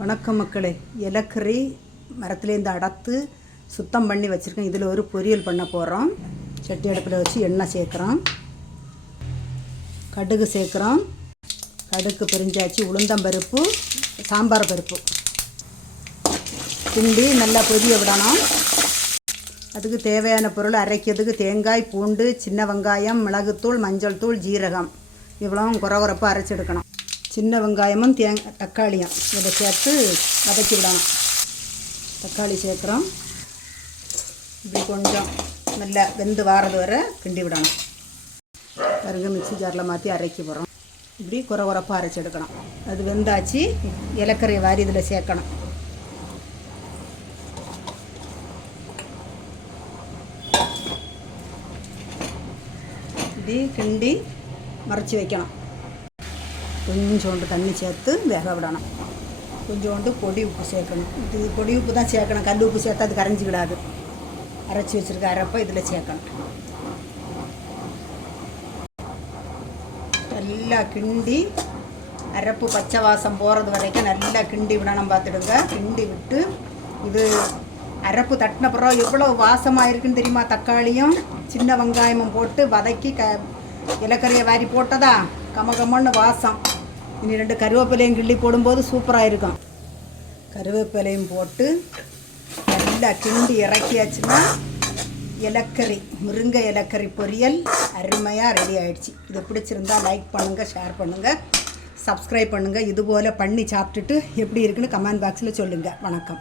வணக்கம் மக்களே. இலக்கறி மரத்துலேருந்து அடத்து சுத்தம் பண்ணி வச்சுருக்கேன். இதில் ஒரு பொரியல் பண்ண போகிறோம் சட்டி அடுப்பில் வச்சு எண்ணெய் சேர்க்குறோம். கடுகு சேர்க்குறோம். கடுகு பிரிஞ்சாச்சு. உளுந்தம்பருப்பு சாம்பார் பருப்பு. கிண்டி நல்லா பொரிய விடணும். அதுக்கு தேவையான பொருள் அரைக்கிறதுக்கு தேங்காய் பூண்டு சின்ன வெங்காயம் மிளகுத்தூள் மஞ்சள் தூள் ஜீரகம். இவ்வளவும் குறை குறைப்பாக அரைச்செடுக்கணும் சின்ன வெங்காயமும் தேங் தக்காளியும். இதை சேர்த்து வதக்கி விடணும். தக்காளி சேர்க்குறோம். இப்படி கொஞ்சம் நல்லா வெந்து வாரது வரை கிண்டி விடணும். பிறகு மிக்ஸி ஜாரில் மாற்றி அரைக்க போகிறோம் இப்படி குறை குறைப்பாக அரைச்செடுக்கணும் அது வெந்தாச்சு இலக்கரையை வாரி இதில் சேர்க்கணும். இப்படி கிண்டி மறைச்சி வைக்கணும். கொஞ்சோண்டு தண்ணி சேர்த்து வேக விடணும். கொஞ்சோண்டு பொடி உப்பு சேர்க்கணும். இது பொடி உப்பு தான் சேர்க்கணும். கல் உப்பு சேர்த்தா அது கரைஞ்சிக்கிடாது. அரைச்சி வச்சுருக்க அரைப்பை இதில் சேர்க்கணும். நல்லா கிண்டி அரைப்பு பச்சை வாசம் போகிறது வரைக்கும் நல்லா கிண்டி விடணும் பார்த்துடுங்க. கிண்டி விட்டு இது அரைப்பு தட்டின பிறகு எவ்வளோ வாசமாக இருக்குன்னு தெரியுமா? தக்காளியும் சின்ன வெங்காயமும் போட்டு வதக்கி க இலக்கறியை வாரி போட்டதா? கம கமன்னு வாசம். இனி ரெண்டு கருவேப்பிலையும் கிள்ளி போடும்போது சூப்பராக இருக்கும். கருவேப்பிலையும் போட்டு நல்லா கிண்டி இறக்கியாச்சுன்னா இலக்கறி முருங்கை இலக்கறி பொரியல் அருமையாக ரெடி ஆயிடுச்சு. இது பிடிச்சிருந்தா லைக் பண்ணுங்கள் ஷேர் பண்ணுங்கள் சப்ஸ்கிரைப் பண்ணுங்கள் இதுபோல் பண்ணி சாப்பிட்டுட்டு எப்படி இருக்குன்னு கமெண்ட் பாக்ஸில் சொல்லுங்கள் வணக்கம்.